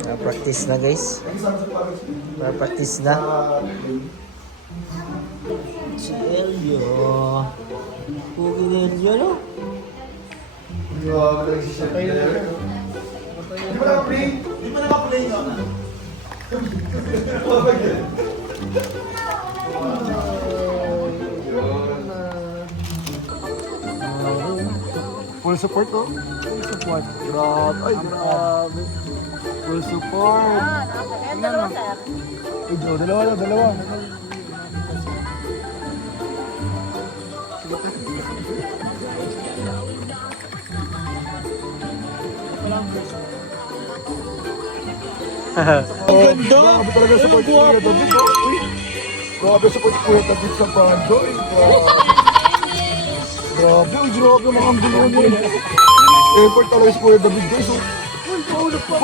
Practice na guys. Practice na. Si Elio. Pugi ni Elio, no? Di ba naka-play? Di ba naka-play nyo? Full support to? Full support. Grabe. Ay, grabe. Full support. Dalawa, sir. Ito, dalawa. Ang ganda! Grabe talaga support ko Kuya David. Uy, grabe support ko Kuya David sa bando. Grabe, grabe mga gulo niya. Effort talaga si Kuya David guys. Uy,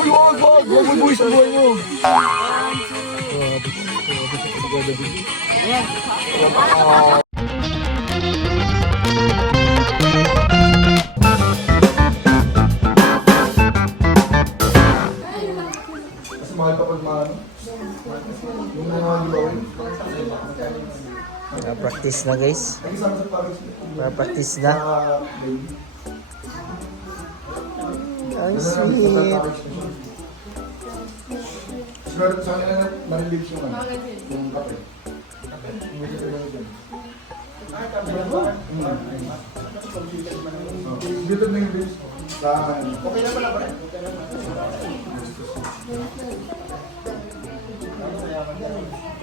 wag mo buwis ang buhay niyo. Grabe si Kuya David. Mas mahal pa pag mahal. Yung mga gawin. Practice na guys. Practice na. Ang sweet. Siguro sa kanila na marilig yung ano. Yung kape. Dito na yung bills. Okay na pala ba?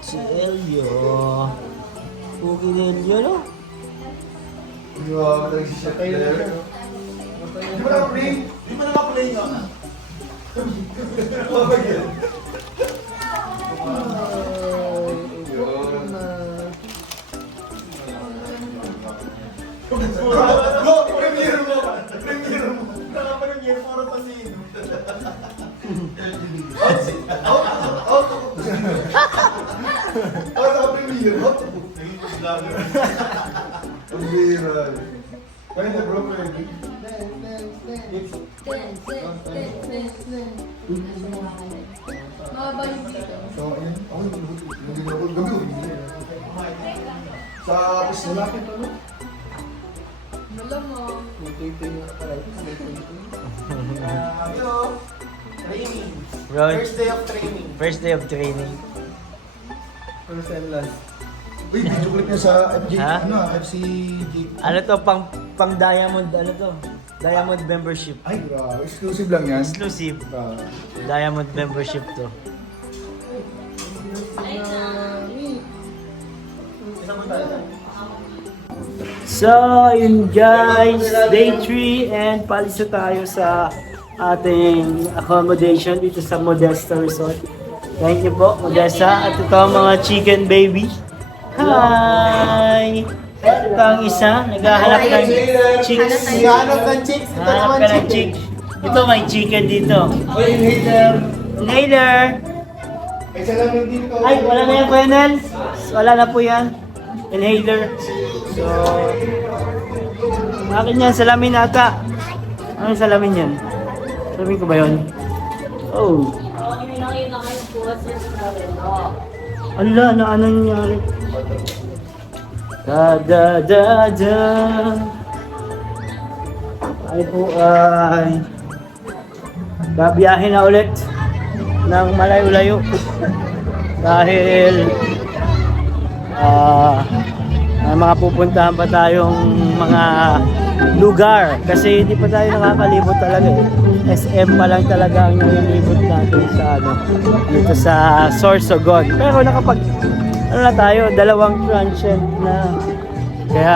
Si Elio. Pugi ni Elio, no? Grabe talaga siya. Di ba naka-play? Di ba naka-play nyo? Premier mo! Naka-premier mo para pasin. Naka-premier mo? Ang bira. Kaya na bro, pwede. Mababa yung dito. So, ayan. Ako yung gabi. Sa office na lapit, ano? Alam mo. Hello. Training. Ron, First day of training. first day of training. First and last. Uy, video clip niya sa FG, Ha? FCG. Ano to, pang diamond, ano to? Diamond membership. Ay, grabe. Exclusive lang yan. Exclusive. Grabe. Diamond membership to. So, yun guys, day 3 and palis na tayo sa ating accommodation dito sa Modesta Resort. Thank you po, Modesta. At ito ang mga chicken baby. Hi! Ito ang isa, naghahanap ng chicks. Naghahanap ng chicks. Ito Hanap naman ka ng chicks. chick. Ito may chicken dito. Uy, inhaler. Later! May salamin dito. Ay, wala na yan, Colonel. Wala na po yan. Inhaler. So, akin yan, salamin ata. Anong salamin yan? Salamin ko ba yun? Oh. Ala, na anong nangyari? Da da da da. Ay po ay babiyahin na ulit ng malayo-layo dahil may mga pupuntahan pa tayong mga lugar kasi hindi pa tayo nakakalibot talaga eh. SM pa lang talaga ang nalilibot natin sa dito sa Sorsogon. Pero nakapag na tayo, 2 transient na. Kaya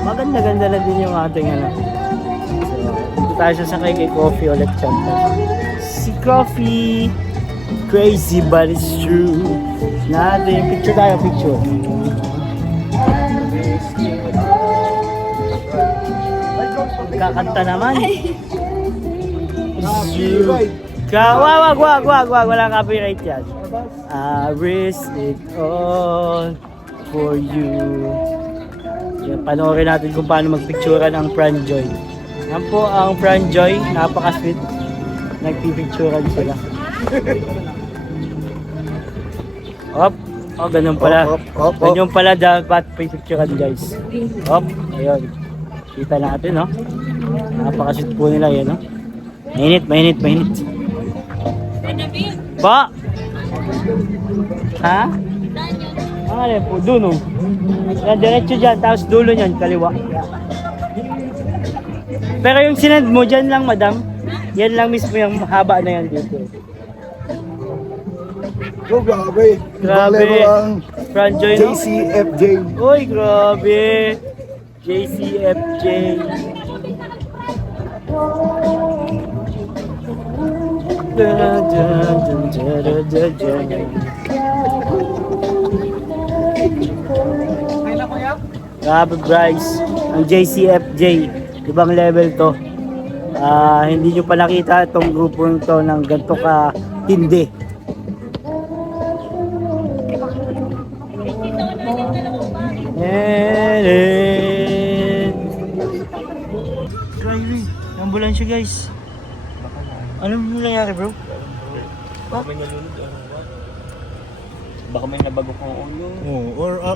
maganda-ganda na din yung ating So, dito tayo sasakay kay Coffee ulit syempre. Si Coffee, crazy but it's true. Natin, picture tayo, picture. Kakanta naman. It's true. Wag, wala copyright yan. I risk it all for you. Yan, panoorin natin kung paano magpicturean ang Franjoy. Yan po ang Franjoy, napaka-sweet. Nagpipicturean sila. Hop. Oh, ganun pala. Hop. Ganyan pala dapat picturean guys. Hop. Ayun. Kita natin, no? Napakasweet po nila yan, no? Mainit. Ba? Ha? Ano po? Doon, oh. Diretso dyan, tapos dulo niyan, kaliwa. Pero yung sinend mo dyan lang, madam. Yan lang mismo yung haba na yan dito. Oh, grabe. Grabe. Level ang Franjoy, no? JCFJ. Uy, grabe. JCFJ. Grabe, Bryce. Ang JCFJ. Ibang level to. Hindi nyo pa nakita itong grupo nito ng ganito ka hindi. Grabe, ambulansya guys. Anong nangyayari bro? Baka may nabago kong ulo.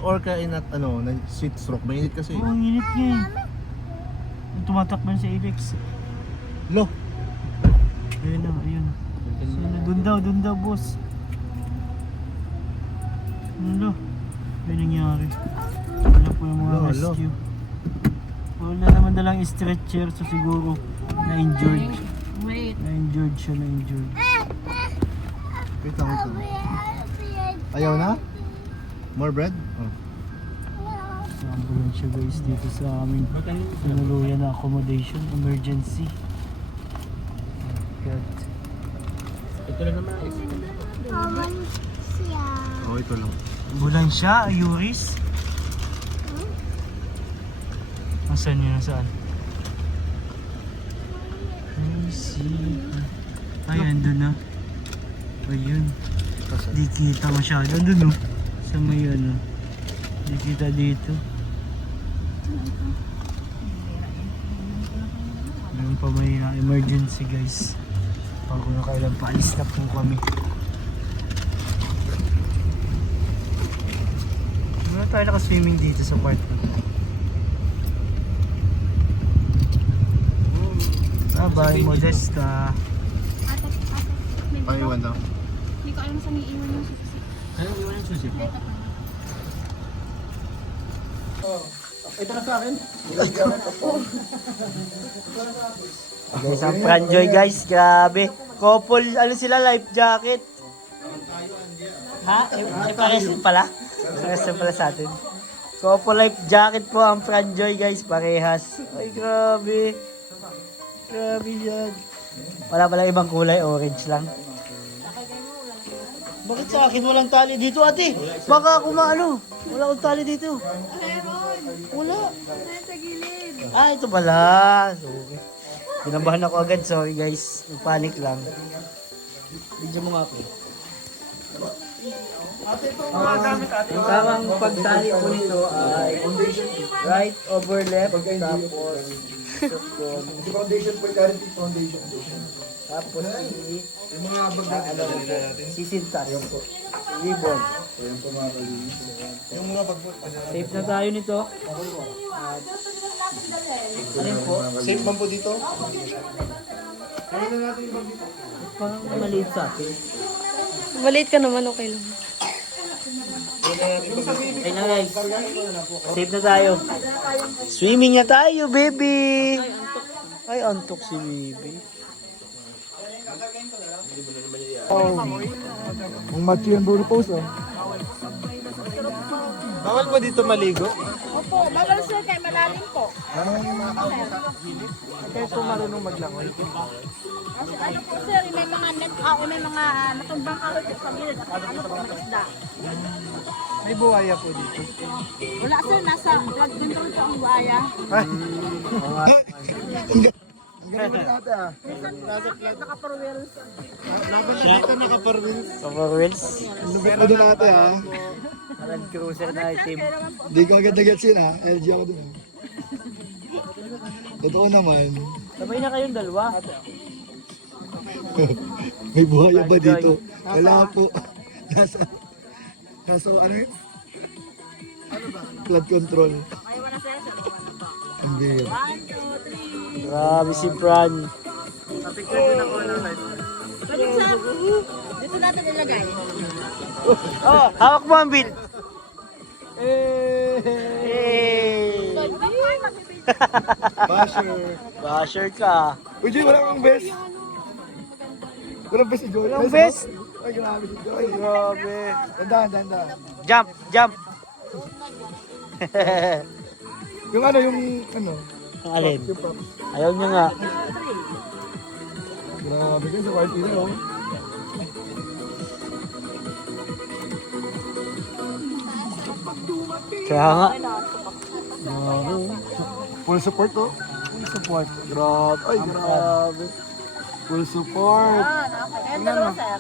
Or kain at na sweet stroke. Mainit kasi. Oh, ang init niya eh. Tumatakban sa Apex. Lo. Ayun na, ayun. Doon daw boss. Ano? Ano nangyari? Wala po yung mga rescue. Wala naman dalang stretcher so siguro na-injured. Wait. Na-injured siya, na-injured. Wait lang. Ayaw na? More bread? Oh. So, ambulansya guys dito sa aming tinuluyan na accommodation, emergency. God. Ito na naman. Oh, ito lang. Ambulansya, Ayuris. Nasaan yun? Nasaan? I see. Ay, andun na. Ayun. Di kita masyado. Andun no? Sa may ano. Di kita dito. Meron pa may emergency guys. Pag kung kailan paalis na po kami. Wala tayo naka-swimming dito sa part na to. Bye, Modesta. Paiwan daw. Hindi ko alam saan iiwan yung susi. Ano iwan yung susi mo? Ito na sa akin. Guys, ang Franjoy guys, grabe. Couple, ano sila, life jacket. Ha? Pares din pala? Pares din pala sa atin. Couple life jacket po ang Franjoy guys, parehas. Ay, grabe. Grabe yan. Wala pala ibang kulay, orange lang. Bakit sa akin walang tali dito, ate? Baka ako maano. Wala akong tali dito. Wala. Sa gilid. Ito pala. Sorry. Pinabahan ako agad. Sorry guys. Panic lang. Video mo nga po. Yung tamang pagtali po nito ay right over left. Tapos Foundation for Charity Foundation. tapos Yung mga bag natin. sisintas. Ribbon. Yung mga bag Safe na tayo nito. Alin po? safe man po dito. Parang maliit sa atin. Maliit ka naman, okay lang. Ay na guys. Safe na tayo. Swimming na tayo, baby. Ay, antok si baby. Ang macho yan Bruno Post Bawal ba dito maligo? Opo, bawal sir, kay malalim po. Kaya po marunong maglangoy. Kasi ano po sir, may mga may mga natumbang kahoy sa gilid. Ano po, may isda. May buhaya po dito. Wala sir, nasa flood control po ang buhaya. Ang galing mo natin Naka-perwheels. Dito nakaparwin. Cover wheels. Lubit mo din natin ha. Land cruiser na item. Hindi ko agad nag-gets yun ha. LG ako din. Totoo naman. Sabay na kayong dalawa. May buhaya ba dito? Wala po. Nasa ano yun? Flood control. Ayaw mo na sir, sir. Wala pa. Ang bira. 1, 2, 3. Grabe si Fran. Balik sir. Dito natin ilagay. Oh, hawak mo ang beat. Eh! Basher. Basher ka. Uy, Joy, wala kang best. Walang best si Joy. Walang best? Ay, grabe si Joy. Grabe. Dandan. Jump, jump. Yung ano, Ang alin? yung pop. Ayaw niya nga. Grabe ka sa party na, oh. Kaya nga. Full support, oh. Full support. Grabe. Ay, grabe. Full support. Okay. And dalawa sir.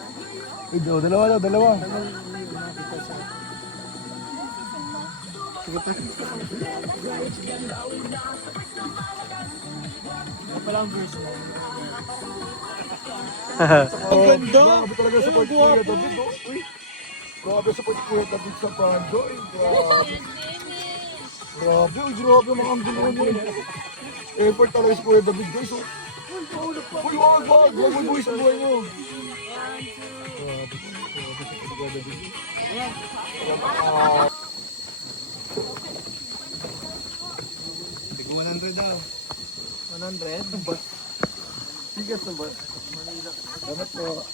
Ay, dalawa. Ang ganda! Grabe talaga support ko Kuya David, oh. Uy. Grabe support ko Kuya David sa bando, eh. Grabe. Grabe mga anggulo niya. Effort talaga si Kuya David, guys, oh. Uy, wag. Huwag buwis ang buhay niyo. Grabe si Kuya David. Tigong 100 daw. 100? Tigas na ba? Salamat po.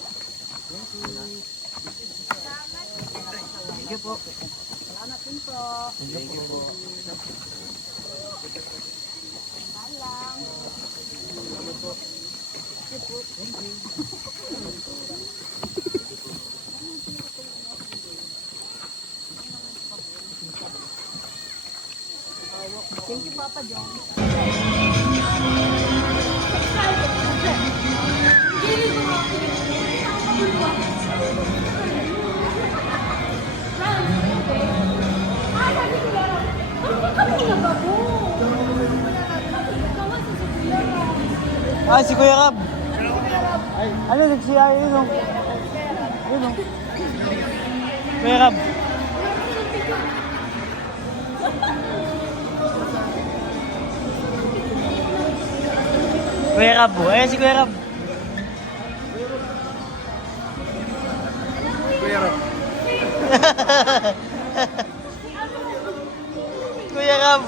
Thank you, Papa John. Ah, si Kuya Rab. Ay, ano, nagsiya yun, oh. Yun, oh. Kuya Rab. Kuya Rab, oh. Ayan si Kuya Rab. Kuya Rab. Kuya Rab.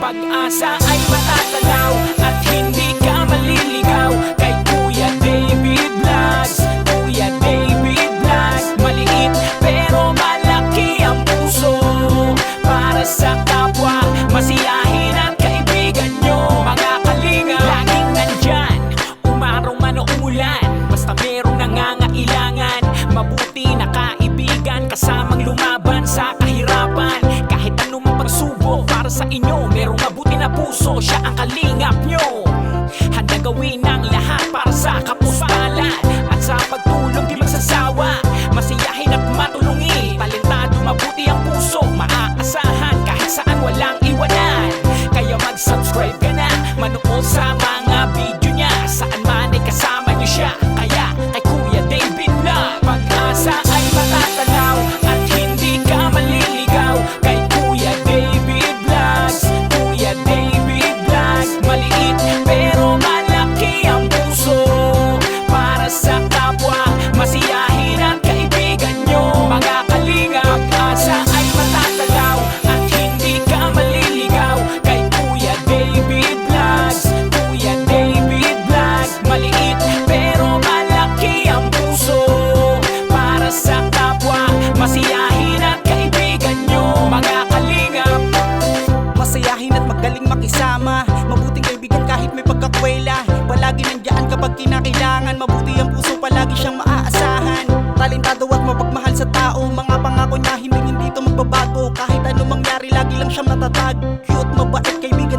Pag-asa ay matatanaw at hindi ka maliligaw kay Kuya David Vlogs. Kuya David Vlogs, maliit pero malaki ang puso para sa kapwa, masiyahin at kaibigan nyo. Mga kalinga, laging nandyan, umaraw man o umulan, basta merong nangangailangan. Mabuti na kaibigan, kasamang lumaban sa kahirapan. Kahit anumang pagsubok para sa inyo, merong mabuti na puso, siya ang kalingap nyo. Handa gawin ang lahat para sa kapuspalan at sa pagtulong di magsasawa, masiyahin at matulungin. Talentado, mabuti ang puso, maaasahan kahit saan walang iwanan. Kaya mag-subscribe ka na, manood sa mga video niya, saan man ay kasama niyo siya. Kaya kay Kuya David Vlog, pag-asa ay matatanaw at hindi ka maliligaw kay Kuya David Vlogs. Kuya David Vlogs, maliit pero malaki ang puso para sa kapwa, masiyahin at kaibigan nyo. Mga kalinga, pag-asa ay matatanaw at hindi ka maliligaw kay Kuya David Vlogs. Kuya David Vlogs, maliit pero malaki ang puso para sa kapwa, masiyahin at kaibigan nyo. Mga kalingap, masayahin at magaling makisama, mabuting kaibigan kahit may pagkakwela. Palagi nandiyan kapag kinakailangan, mabuti ang puso, palagi siyang maaasahan. Talentado at mapagmahal sa tao, mga pangako niya hindi ito magbabago. Kahit anong mangyari, lagi lang siyang matatag. Cute, mabait kaibigan